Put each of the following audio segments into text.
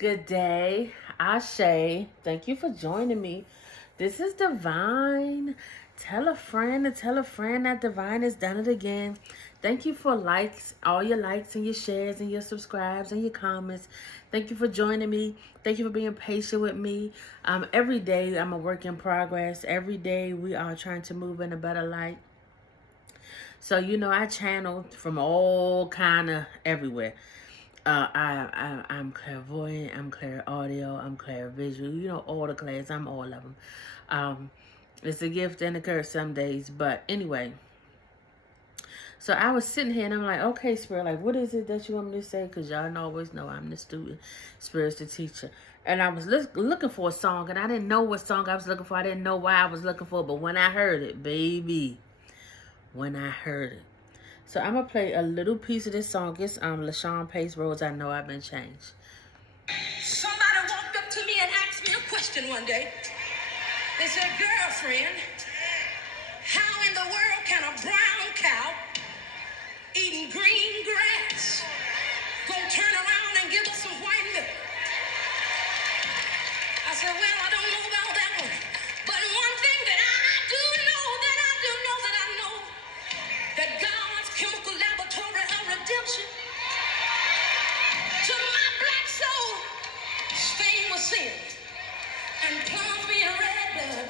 Good day, Shea. Thank you for joining me. This is Divine. Tell a friend to tell a friend that Divine has done it again. Thank you for likes, all your likes and your shares and your subscribes and your comments. Thank you for joining me. Thank you for being patient with me. Every day I'm a work in progress. Every day we are trying to move in a better light. So, I channel from all kind of everywhere. I'm clairvoyant, I'm clairaudio, I'm clairvisual, all the clairs, I'm all of them. It's a gift and a curse some days, but anyway. So I was sitting here and I'm like, okay, Spirit, like, what is it that you want me to say? Because y'all always know I'm the student, Spirit's the teacher. And I was looking for a song, and I didn't know what song I was looking for. I didn't know why I was looking for, but when I heard it, baby, when I heard it. So I'm going to play a little piece of this song. It's LaShawn Pace, Rose, I Know I've Been Changed. Somebody walked up to me and asked me a question one day. They said, girlfriend, how in the world can a brown cow eating green grass go turn around and give us some white milk? I said, well, I don't know about that one. But one thing that I do know, that God's chemical laboratory of redemption to my black soul stained with sin and plunged me in red blood,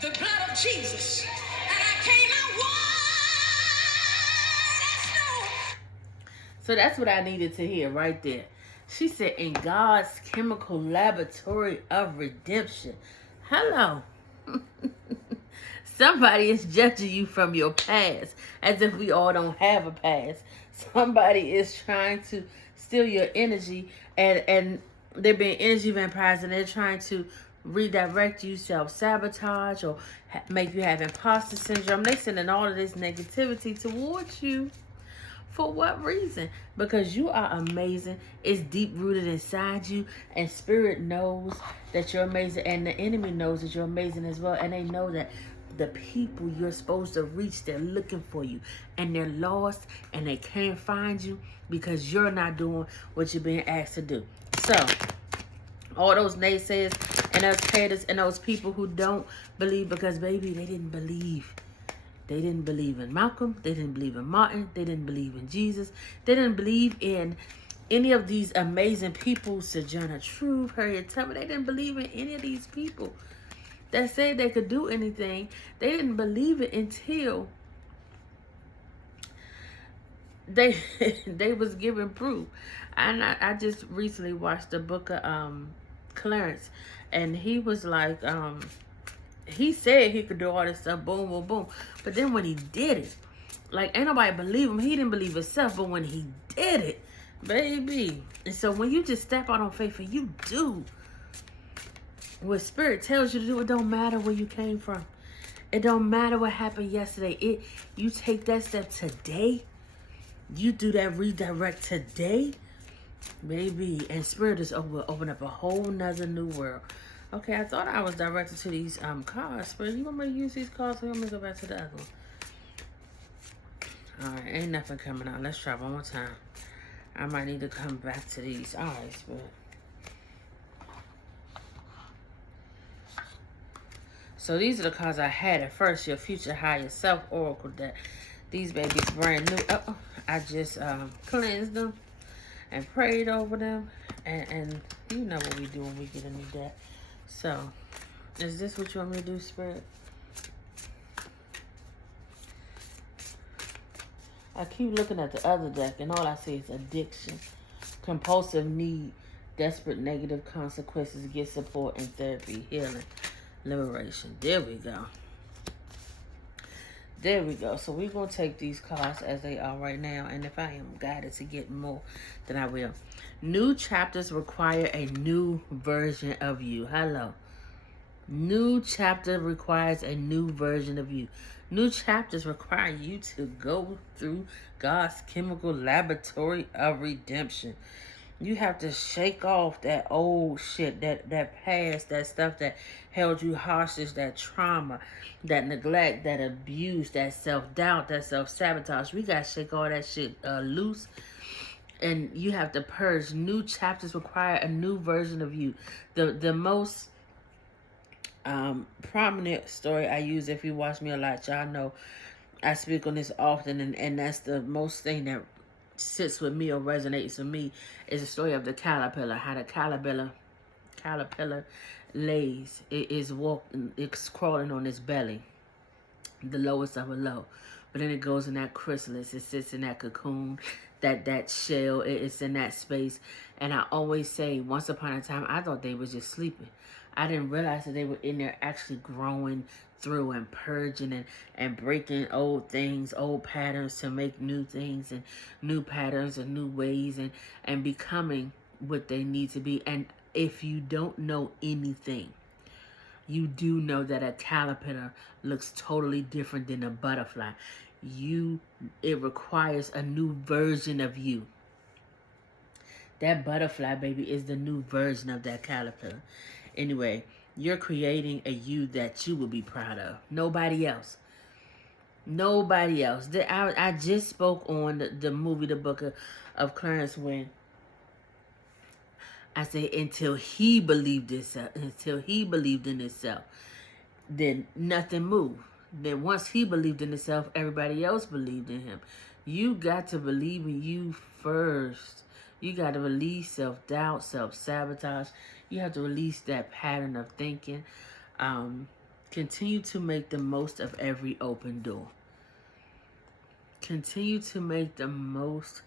the blood of Jesus, and I came out white as snow. So that's what I needed to hear right there. She said, in God's chemical laboratory of redemption. Hello. Somebody is judging you from your past, as if we all don't have a past. Somebody is trying to steal your energy, and they're being energy vampires, and they're trying to redirect you, self-sabotage, or make you have imposter syndrome. They're sending all of this negativity towards you. For what reason? Because you are amazing. It's deep-rooted inside you, and Spirit knows that you're amazing, and the enemy knows that you're amazing as well, and they know that the people you're supposed to reach, they're looking for you, and they're lost, and they can't find you because you're not doing what you're being asked to do. So, all those naysayers and those haters and those people who don't believe, because, baby, they didn't believe. They didn't believe in Malcolm. They didn't believe in Martin. They didn't believe in Jesus. They didn't believe in any of these amazing people, Sojourner Truth, Harriet Tubman. They didn't believe in any of these people that said they could do anything. They didn't believe it until they was given proof. And I just recently watched the book of Clarence, and he was like, he said he could do all this stuff, boom, boom, boom. But then when he did it, like, ain't nobody believe him. He didn't believe himself, but when he did it, baby. And so when you just step out on faith and you do what Spirit tells you to do, it don't matter where you came from. It don't matter what happened yesterday. You take that step today. You do that redirect today, baby. And Spirit is open up a whole nother new world. Okay, I thought I was directed to these cards. Spirit, you want me to use these cards, or you want me to go back to the other one? Alright, ain't nothing coming out. Let's try one more time. I might need to come back to these. Alright, Spirit. So these are the cards I had at first. Your future higher self oracle deck. These babies brand new. I just cleansed them and prayed over them. And you know what we do when we get a new deck. So, is this what you want me to do, Spirit? I keep looking at the other deck, and all I see is addiction, compulsive need, desperate negative consequences, get support and therapy, healing, liberation. There we go. There we go. So we're going to take these cards as they are right now. And if I am guided to get more, then I will. New chapters require a new version of you. Hello. New chapter requires a new version of you. New chapters require you to go through God's chemical laboratory of redemption. You have to shake off that old shit, that past, that stuff that held you hostage, that trauma, that neglect, that abuse, that self-doubt, that self-sabotage. We got to shake all that shit loose and you have to purge. New chapters require a new version of you. The most prominent story I use, if you watch me a lot, y'all know I speak on this often, and that's the most thing that sits with me or resonates with me, is the story of the caterpillar. How the caterpillar lays. It is walking, it's crawling on its belly, the lowest of a low. But then it goes in that chrysalis. It sits in that cocoon, that shell. It's in that space. And I always say, once upon a time, I thought they were just sleeping. I didn't realize that they were in there actually growing through and purging and breaking old things, old patterns, to make new things and new patterns and new ways, and becoming what they need to be. And if you don't know anything, you do know that a caterpillar looks totally different than a butterfly. It requires a new version of you. That butterfly, baby, is the new version of that caterpillar. Anyway, you're creating a you that you will be proud of. Nobody else. Nobody else. I just spoke on the movie, The Book of Clarence, when I say until he believed in himself, then nothing moved. Then once he believed in himself, everybody else believed in him. You got to believe in you first. You got to release self-doubt, self-sabotage. You have to release that pattern of thinking. Continue to make the most of every open door. Continue to make the most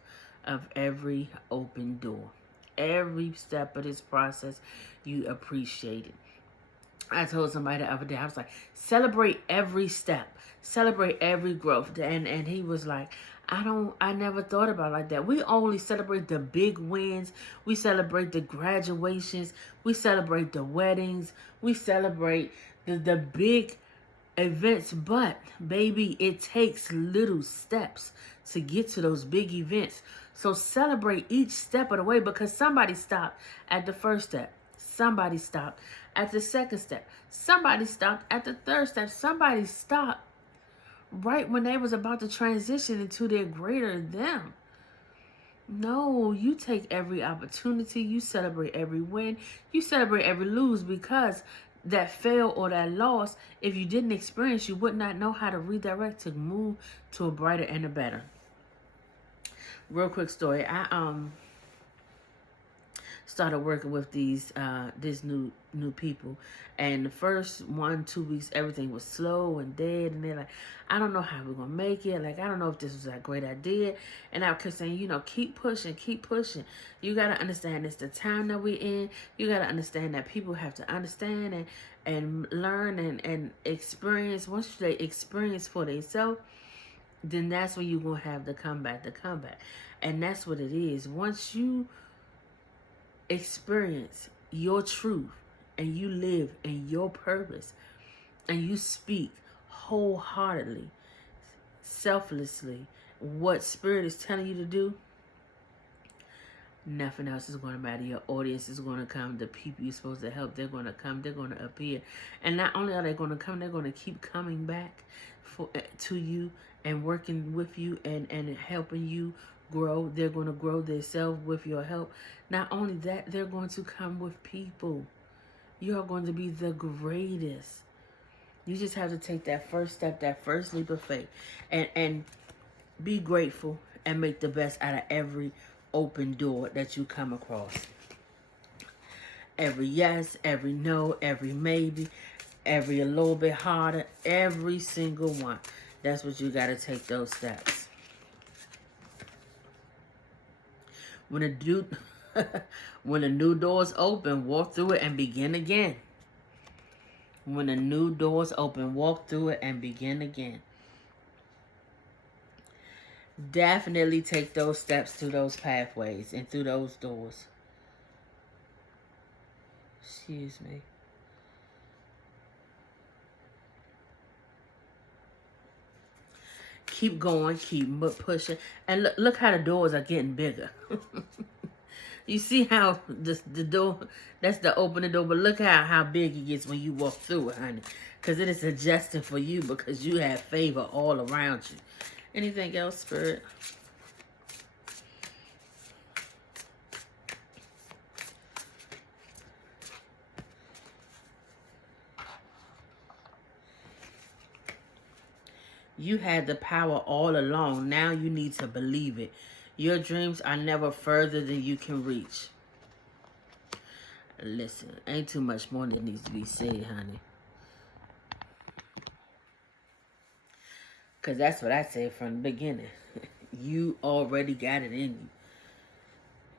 of every open door. Every step of this process, you appreciate it. I told somebody the other day, I was like, celebrate every step. Celebrate every growth. And he was like, I never thought about it like that. We only celebrate the big wins. We celebrate the graduations. We celebrate the weddings. We celebrate the big events. But, baby, it takes little steps to get to those big events. So celebrate each step of the way, because somebody stopped at the first step. Somebody stopped at the second step. Somebody stopped at the third step. Somebody stopped right when they was about to transition into their greater them. No, you take every opportunity. You celebrate every win. You celebrate every lose, because that fail or that loss, if you didn't experience, you would not know how to redirect to move to a brighter and a better. Real quick story. I started working with these new people, and the first 1-2 weeks everything was slow and dead, and they're like, I don't know how we're gonna make it, like I don't know if this was a great idea. And I kept saying, keep pushing. You gotta understand it's the time that we're in. You gotta understand that people have to understand and learn and experience. Once they experience for themselves, then that's when you're gonna have the comeback. And that's what it is. Once you experience your truth and you live in your purpose and you speak wholeheartedly, selflessly, what Spirit is telling you to do, nothing else is going to matter. Your audience is going to come. The people you're supposed to help, they're going to come. They're going to appear. And not only are they going to come, they're going to keep coming back to you and working with you and helping you grow. They're going to grow themselves with your help. Not only that, they're going to come with people. You are going to be the greatest. You just have to take that first step, that first leap of faith, and be grateful and make the best out of every open door that you come across. Every yes, every no, every maybe, every a little bit harder, every single one. That's what you got to take those steps. When a new door's open, walk through it and begin again. When a new door's open, walk through it and begin again. Definitely take those steps through those pathways and through those doors. Excuse me. Keep going, keep pushing. And look how the doors are getting bigger. You see how the door, that's the opening door, but look how big it gets when you walk through it, honey. Because it is adjusting for you, because you have favor all around you. Anything else, Spirit? You had the power all along. Now you need to believe it. Your dreams are never further than you can reach. Listen, ain't too much more that needs to be said, honey. Because that's what I said from the beginning. You already got it in you.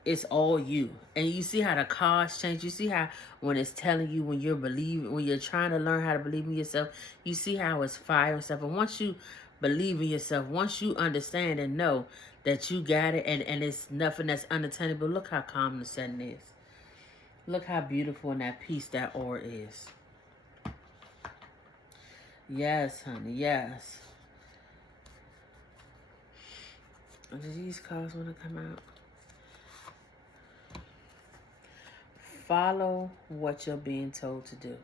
It's all you. And you see how the cards change. You see how when it's telling you when you're trying to learn how to believe in yourself, you see how it's fire and stuff. And once you believe in yourself, once you understand and know that you got it and it's nothing that's unattainable, look how calm the setting is. Look how beautiful and at peace that aura is. Yes, honey, yes. Do these cards want to come out? Follow what you're being told to do.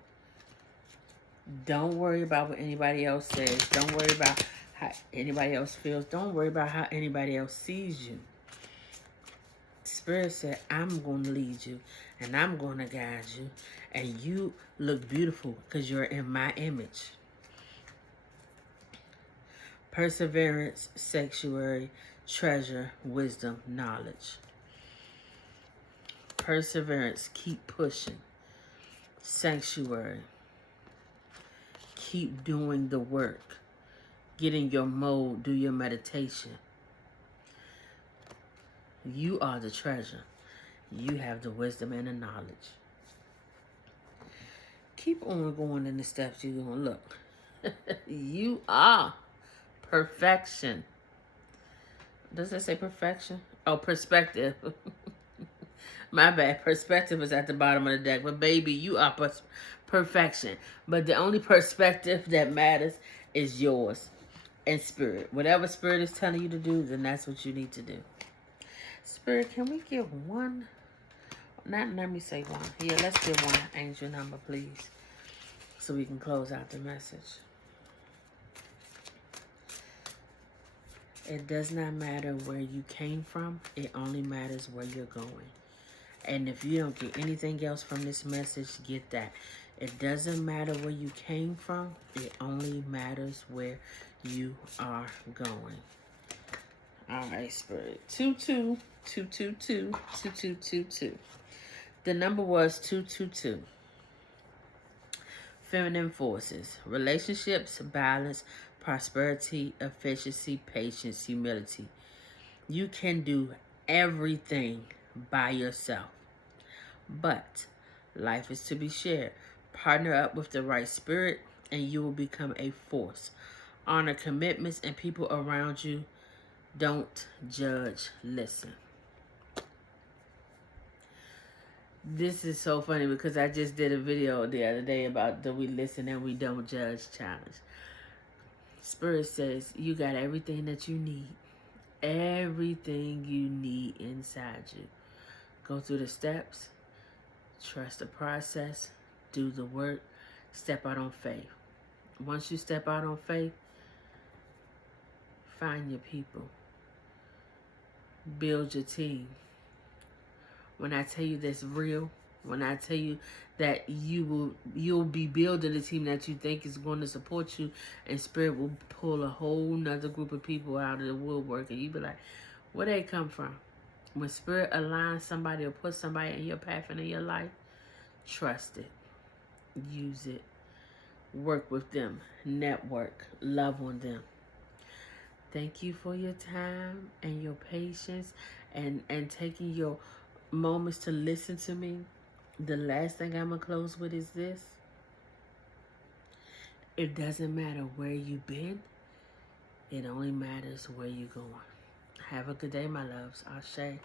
Don't worry about what anybody else says. Don't worry about how anybody else feels. Don't worry about how anybody else sees you. Spirit said, I'm going to lead you and I'm going to guide you. And you look beautiful because you're in my image. Perseverance, sanctuary, treasure, wisdom, knowledge. Perseverance, keep pushing. Sanctuary, keep doing the work. Get in your mode, do your meditation. You are the treasure. You have the wisdom and the knowledge. Keep on going in the steps you're going to look. You are perfection. Does it say perfection? Oh, perspective. My bad. Perspective is at the bottom of the deck. But baby, you are perfection. But the only perspective that matters is yours and spirit. Whatever spirit is telling you to do, then that's what you need to do. Spirit, can we give one? Not let me say one. Yeah, let's give one angel number, please. So we can close out the message. It does not matter where you came from. It only matters where you're going. And if you don't get anything else from this message, get that. It doesn't matter where you came from. It only matters where you are going. All right, Spirit. 22222222. The number was 222. Feminine forces. Relationships, balance, prosperity, efficiency, patience, humility. You can do everything by yourself. But life is to be shared. Partner up with the right spirit and you will become a force. Honor commitments and people around you. Don't judge, listen. This is so funny because I just did a video the other day about the we listen and we don't judge challenge. Spirit says you got everything that you need. Everything you need inside you. Go through the steps. Trust the process. Do the work. Step out on faith. Once you step out on faith, find your people. Build your team. When I tell you that's real, when I tell you that you'll be building a team that you think is going to support you, and Spirit will pull a whole nother group of people out of the woodwork, and you be like, where they come from? When Spirit aligns somebody or puts somebody in your path and in your life, trust it. Use it. Work with them. Network. Love on them. Thank you for your time and your patience and taking your moments to listen to me. The last thing I'm going to close with is this. It doesn't matter where you've been. It only matters where you're going. Have a good day, my loves. Shea.